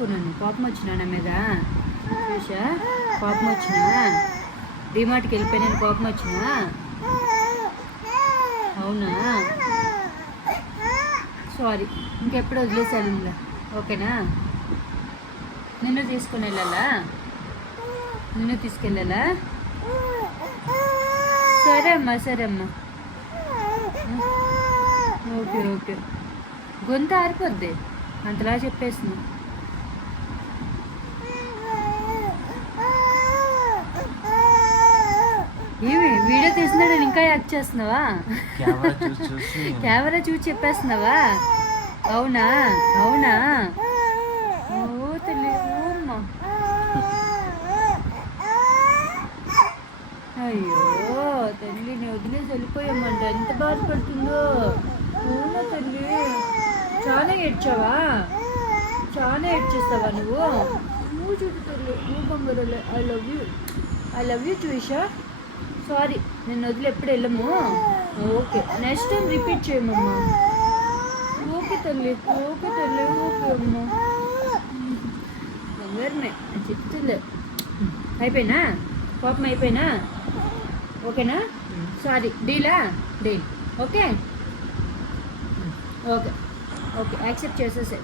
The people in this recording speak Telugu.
ఏమనుకున్నాను, కోపం వచ్చినా నా మీద చూసా, కోపం వచ్చినా డిమార్ట్కి వెళ్ళిపోయినాను, కోపం వచ్చినా. అవునా, సారీ, ఇంకెప్పుడు వదిలేసాను. ఓకేనా, నిన్ను తీసుకుని వెళ్ళాలా, నిన్ను తీసుకెళ్ళాలా? సరే అమ్మా, సరే అమ్మా, ఓకే ఓకే. గొంతు ఆరిపోద్ది అంతలా చెప్పేస్తున్నా. ఏమి వీడియో తీసినాడు ఇంకా యాక్ట్ చేస్తున్నావా? కెమెరా చూసి చెప్పేస్తున్నావా? అవునా, అవునా, ఓ తల్లి, ఓమ్మా, అయ్యో తల్లిని వదిలేసి వెళ్ళిపోయామంట, ఎంత బాధపడుతుందో. అవునా తల్లి, చాలా ఏడ్చావా? చాలా ఏడ్చేస్తావా నువ్వు? నువ్వు చూడు తల్లి, నువ్వు బంగారులే. I love you Twisha. Sorry, నేను వదిలి ఎప్పుడు వెళ్ళము. ఓకే, నెక్స్ట్ టైం రిపీట్ చేయమమ్మా. ఓకే తల్లి, ఓకే తల్లి, ఓకే అమ్మా. బంగారమే చెప్తుందే. అయిపోయినా కోపం, అయిపోయినా? ఓకేనా, సారీ, డీలా, deal. Okay okay okay, accept చేసా.